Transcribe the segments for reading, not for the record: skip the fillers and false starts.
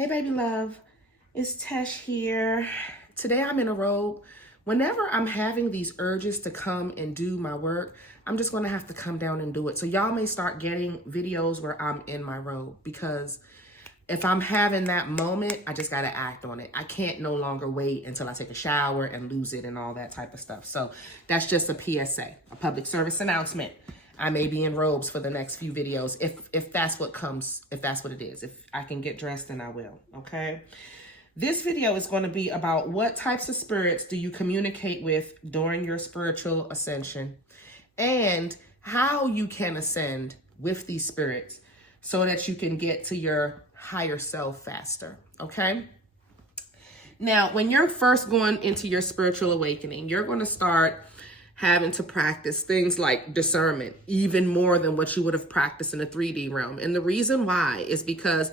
Hey baby love, it's Tesh here. Today I'm in a robe. Whenever I'm having these urges to come and do my work, I'm just gonna have to come down and do it. So y'all may start getting videos where I'm in my robe because if I'm having that moment, I just gotta act on it. I can't no longer wait until I take a shower and lose it and all that type of stuff. So that's just a PSA, a public service announcement. I may be in robes for the next few videos if that's what comes, if that's what it is. If I can get dressed, then I will, okay? This video is going to be about what types of spirits do you communicate with during your spiritual ascension and how you can ascend with these spirits so that you can get to your higher self faster, okay? Now, when you're first going into your spiritual awakening, you're going to start having to practice things like discernment, even more than what you would have practiced in the 3D realm. And the reason why is because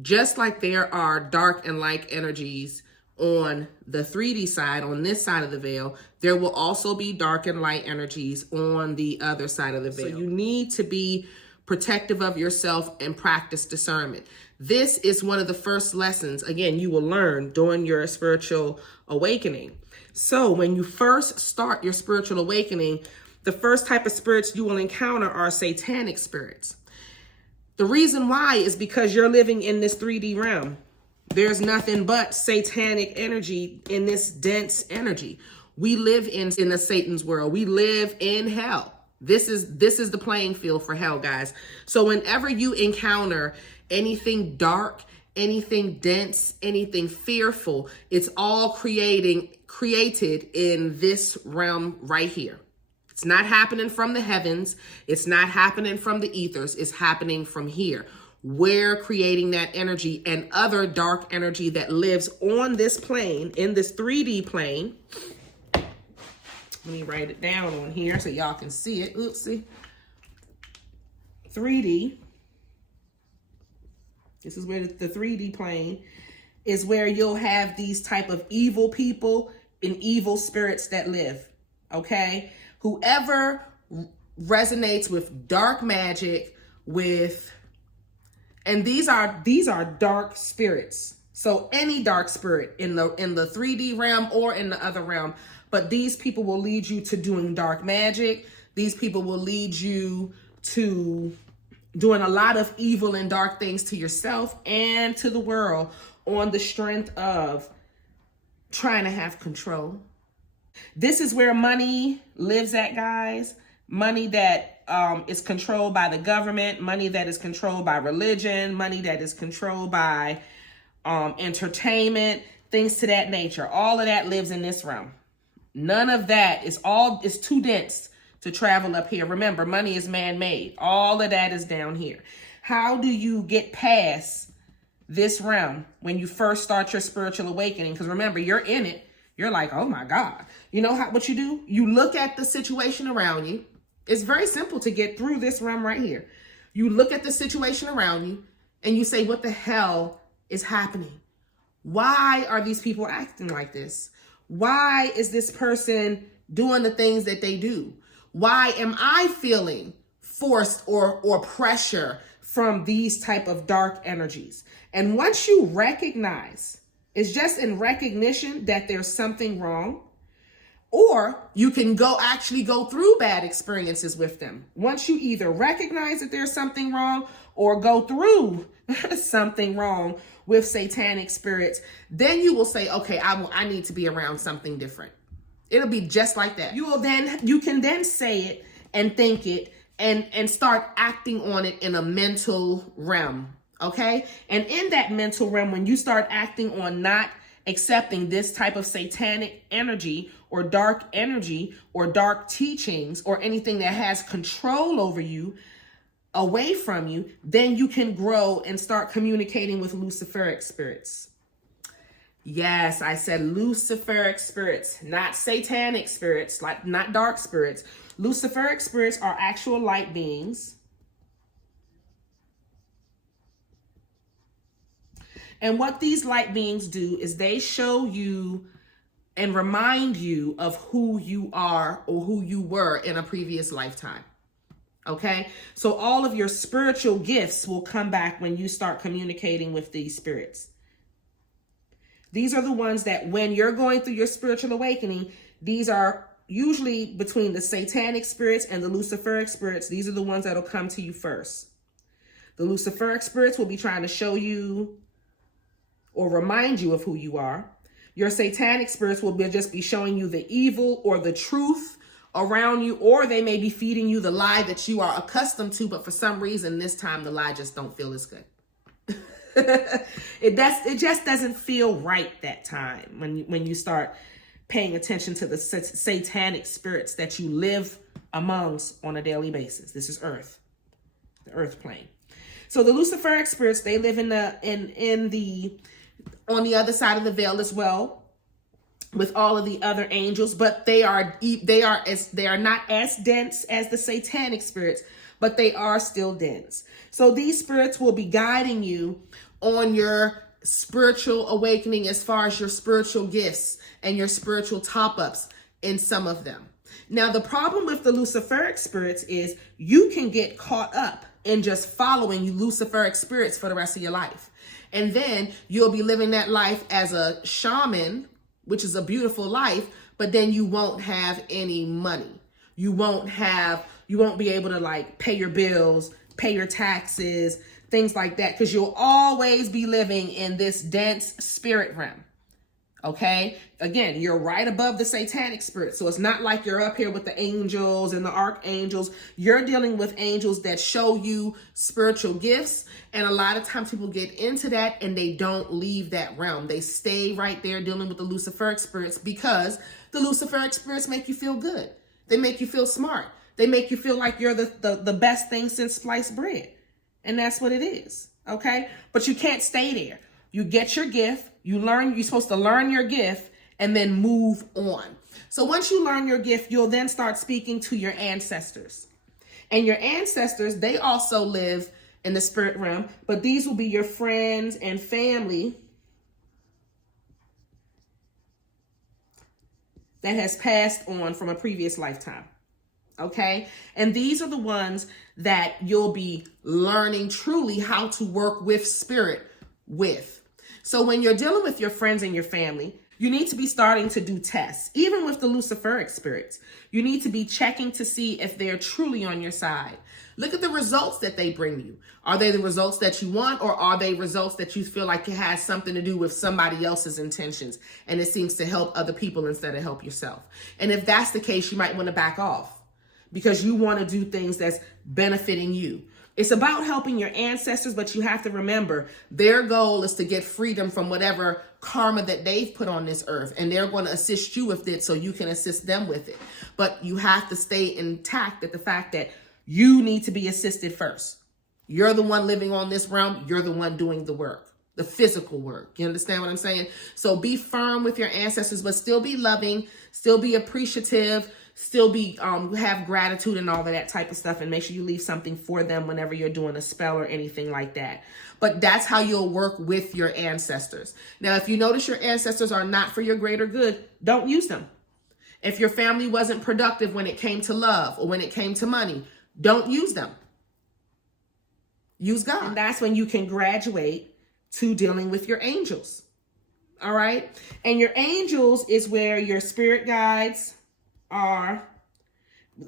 just like there are dark and light energies on the 3D side, on this side of the veil, there will also be dark and light energies on the other side of the veil. So you need to be protective of yourself and practice discernment. This is one of the first lessons, again, you will learn during your spiritual awakening. So when you first start your spiritual awakening, the first type of spirits you will encounter are satanic spirits. The reason why is because you're living in this 3D realm. There's nothing but satanic energy in this dense energy. We live in the Satan's world. We live in hell. This is the playing field for hell, guys. So whenever you encounter anything dark, anything dense, anything fearful, it's all created in this realm right here. It's not happening from the heavens. It's not happening from the ethers. It's happening from here. We're creating that energy and other dark energy that lives on this plane, in this 3D plane. Let me write it down on here so y'all can see it. Oopsie. 3D. This is where the 3D plane is, where you'll have these type of evil people and evil spirits that live, okay? Whoever resonates with dark magic, and these are dark spirits. So any dark spirit in the 3D realm or in the other realm, but these people will lead you to doing dark magic. These people will lead you to doing a lot of evil and dark things to yourself and to the world on the strength of trying to have control. This is where money lives at, guys. Money that is controlled by the government, money that is controlled by religion, money that is controlled by entertainment, things to that nature. All of that lives in this realm. None of that is too dense to travel up here. Remember, money is man-made. All of that is down here. How do you get past this realm when you first start your spiritual awakening? Because remember, you're in it. You're like, oh my God. You know what you do? You look at the situation around you. It's very simple to get through this realm right here. You look at the situation around you and you say, what the hell is happening? Why are these people acting like this? Why is this person doing the things that they do? Why am I feeling forced or pressure from these type of dark energies? And once you recognize, it's just in recognition that there's something wrong, or you can actually go through bad experiences with them. Once you either recognize that there's something wrong or go through something wrong with satanic spirits, then you will say, okay, I need to be around something different. It'll be just like that. You can then say it and think it and start acting on it in a mental realm, okay? And in that mental realm, when you start acting on not accepting this type of satanic energy or dark teachings or anything that has control over you, away from you, then you can grow and start communicating with Luciferic spirits. Yes, I said Luciferic spirits, not satanic spirits, like not dark spirits. Luciferic spirits are actual light beings. And what these light beings do is they show you and remind you of who you are or who you were in a previous lifetime. Okay, so all of your spiritual gifts will come back when you start communicating with these spirits. These are the ones that when you're going through your spiritual awakening, these are usually between the satanic spirits and the Luciferic spirits. These are the ones that'll come to you first. The Luciferic spirits will be trying to show you or remind you of who you are. Your satanic spirits will just be showing you the evil or the truth around you, or they may be feeding you the lie that you are accustomed to, but for some reason this time the lie just don't feel as good. It just doesn't feel right that time when you start paying attention to the satanic spirits that you live amongst on a daily basis. This is Earth, the Earth plane. So the Luciferic spirits, they live on the other side of the veil as well, with all of the other angels, but they are not as dense as the satanic spirits, but they are still dense. So these spirits will be guiding you on your spiritual awakening as far as your spiritual gifts and your spiritual top-ups in some of them. Now, the problem with the Luciferic spirits is you can get caught up in just following Luciferic spirits for the rest of your life. And then you'll be living that life as a shaman, which is a beautiful life, but then you won't have any money. You won't be able to like pay your bills, pay your taxes, things like that, because you'll always be living in this dense spirit realm. Okay? Again, you're right above the satanic spirit. So it's not like you're up here with the angels and the archangels. You're dealing with angels that show you spiritual gifts. And a lot of times people get into that and they don't leave that realm. They stay right there dealing with the Luciferic spirits because the Luciferic spirits make you feel good. They make you feel smart. They make you feel like you're the best thing since sliced bread. And that's what it is. Okay? But you can't stay there. You get your gift. You're supposed to learn your gift and then move on. So once you learn your gift, you'll then start speaking to your ancestors. And your ancestors, they also live in the spirit realm, but these will be your friends and family that has passed on from a previous lifetime. Okay? And these are the ones that you'll be learning truly how to work with spirit with. So when you're dealing with your friends and your family, you need to be starting to do tests. Even with the Luciferic spirits, you need to be checking to see if they're truly on your side. Look at the results that they bring you. Are they the results that you want, or are they results that you feel like it has something to do with somebody else's intentions and it seems to help other people instead of help yourself? And if that's the case, you might want to back off because you want to do things that's benefiting you. It's about helping your ancestors, but you have to remember their goal is to get freedom from whatever karma that they've put on this earth, and they're going to assist you with it so you can assist them with it. But you have to stay intact at the fact that you need to be assisted first. You're the one living on this realm. You're the one doing the work, the physical work. You understand what I'm saying? So be firm with your ancestors, but still be loving, still be appreciative, still be have gratitude and all of that type of stuff, and make sure you leave something for them whenever you're doing a spell or anything like that. But that's how you'll work with your ancestors. Now, if you notice your ancestors are not for your greater good, don't use them. If your family wasn't productive when it came to love or when it came to money, don't use them. Use God. And that's when you can graduate to dealing with your angels. All right? And your angels is where your spirit guides are.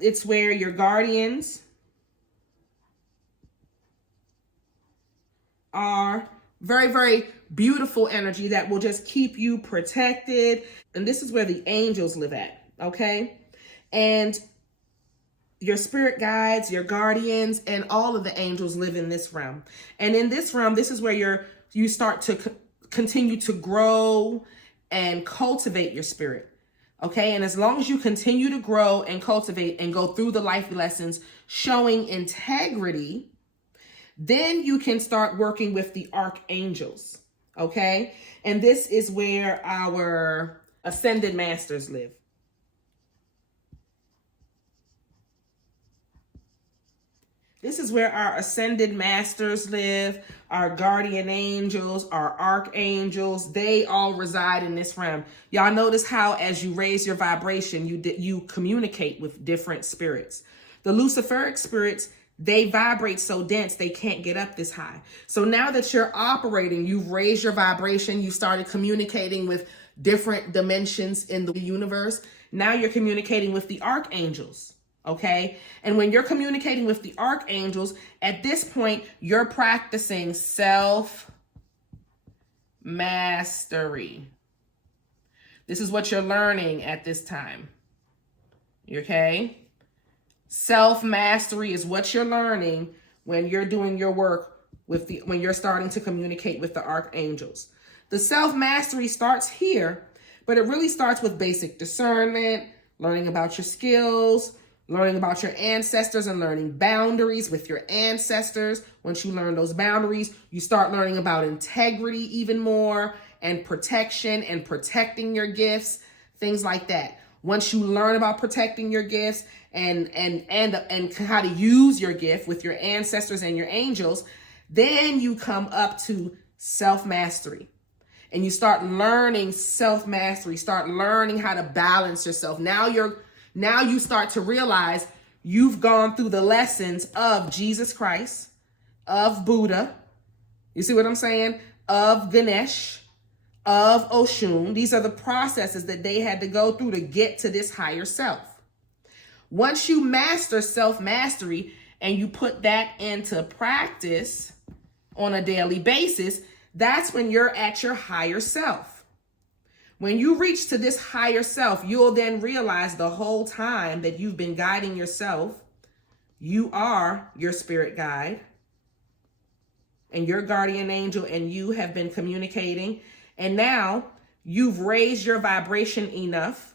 It's where your guardians are. Very, very beautiful energy that will just keep you protected. And this is where the angels live at, okay? And your spirit guides, your guardians, and all of the angels live in this realm. And in this realm, this is where you start to continue to grow and cultivate your spirit. Okay, and as long as you continue to grow and cultivate and go through the life lessons showing integrity, then you can start working with the archangels. Okay, and this is where our ascended masters live. This is where our ascended masters live, our guardian angels, our archangels. They all reside in this realm. Y'all notice how as you raise your vibration, you communicate with different spirits. The Luciferic spirits, they vibrate so dense they can't get up this high. So now that you're operating, you've raised your vibration, you started communicating with different dimensions in the universe. Now you're communicating with the archangels, okay? And when you're communicating with the archangels, at this point, you're practicing self-mastery. This is what you're learning at this time, okay? Self-mastery is what you're learning when you're doing your work with when you're starting to communicate with the archangels. The self-mastery starts here, but it really starts with basic discernment, learning about your skills, learning about your ancestors and learning boundaries with your ancestors. Once you learn those boundaries, you start learning about integrity even more and protection and protecting your gifts, things like that. Once you learn about protecting your gifts and how to use your gift with your ancestors and your angels, then you come up to self-mastery. And you start learning self-mastery, start learning how to balance yourself. Now you start to realize you've gone through the lessons of Jesus Christ, of Buddha. You see what I'm saying? Of Ganesh, of Oshun. These are the processes that they had to go through to get to this higher self. Once you master self-mastery and you put that into practice on a daily basis, that's when you're at your higher self. When you reach to this higher self, you'll then realize the whole time that you've been guiding yourself, you are your spirit guide and your guardian angel, and you have been communicating. And now you've raised your vibration enough.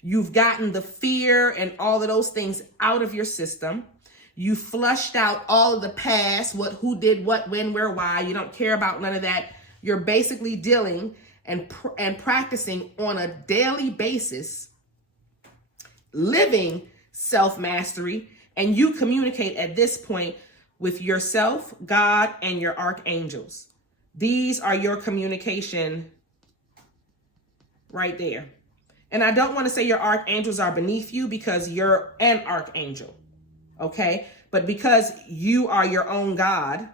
You've gotten the fear and all of those things out of your system. You flushed out all of the past, who did what, when, where, why. You don't care about none of that. You're basically dealing and practicing on a daily basis, living self-mastery, and you communicate at this point with yourself, God, and your archangels. These are your communication right there. And I don't want to say your archangels are beneath you, because you're an archangel. Okay, but because you are your own God,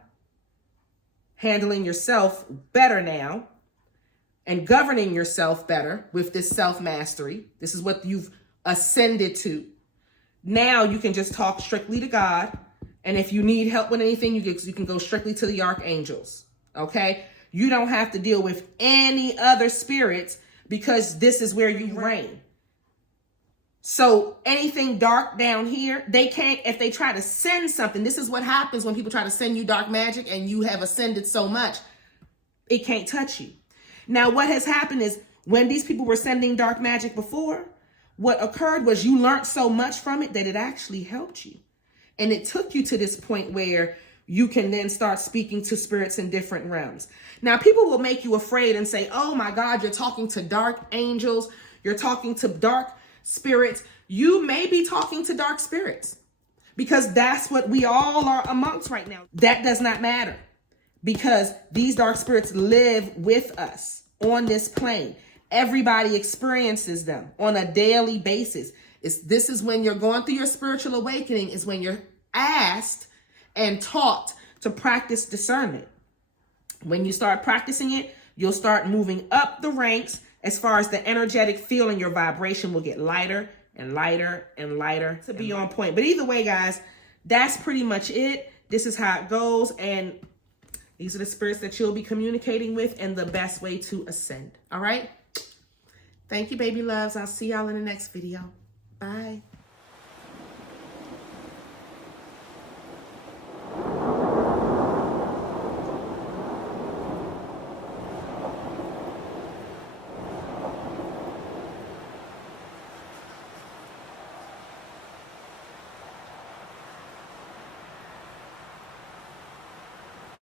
handling yourself better now and governing yourself better with this self-mastery, this is what you've ascended to. Now you can just talk strictly to God. And if you need help with anything, you can go strictly to the archangels. Okay, you don't have to deal with any other spirits, because this is where you reign. So anything dark down here, they can't, if they try to send something, this is what happens when people try to send you dark magic and you have ascended so much, it can't touch you. Now, what has happened is when these people were sending dark magic before, what occurred was you learned so much from it that it actually helped you. And it took you to this point where you can then start speaking to spirits in different realms. Now, people will make you afraid and say, oh my God, you're talking to dark angels. You're talking to dark spirits. You may be talking to dark spirits, because that's what we all are amongst right now. That does not matter, because these dark spirits live with us on this plane. Everybody experiences them on a daily basis. This is when you're going through your spiritual awakening, is when you're asked and taught to practice discernment. When you start practicing it, you'll start moving up the ranks as far as the energetic feeling. Your vibration will get lighter and lighter and lighter to be on point. But either way, guys, that's pretty much it. This is how it goes. And these are the spirits that you'll be communicating with and the best way to ascend. All right. Thank you, baby loves. I'll see y'all in the next video. Bye.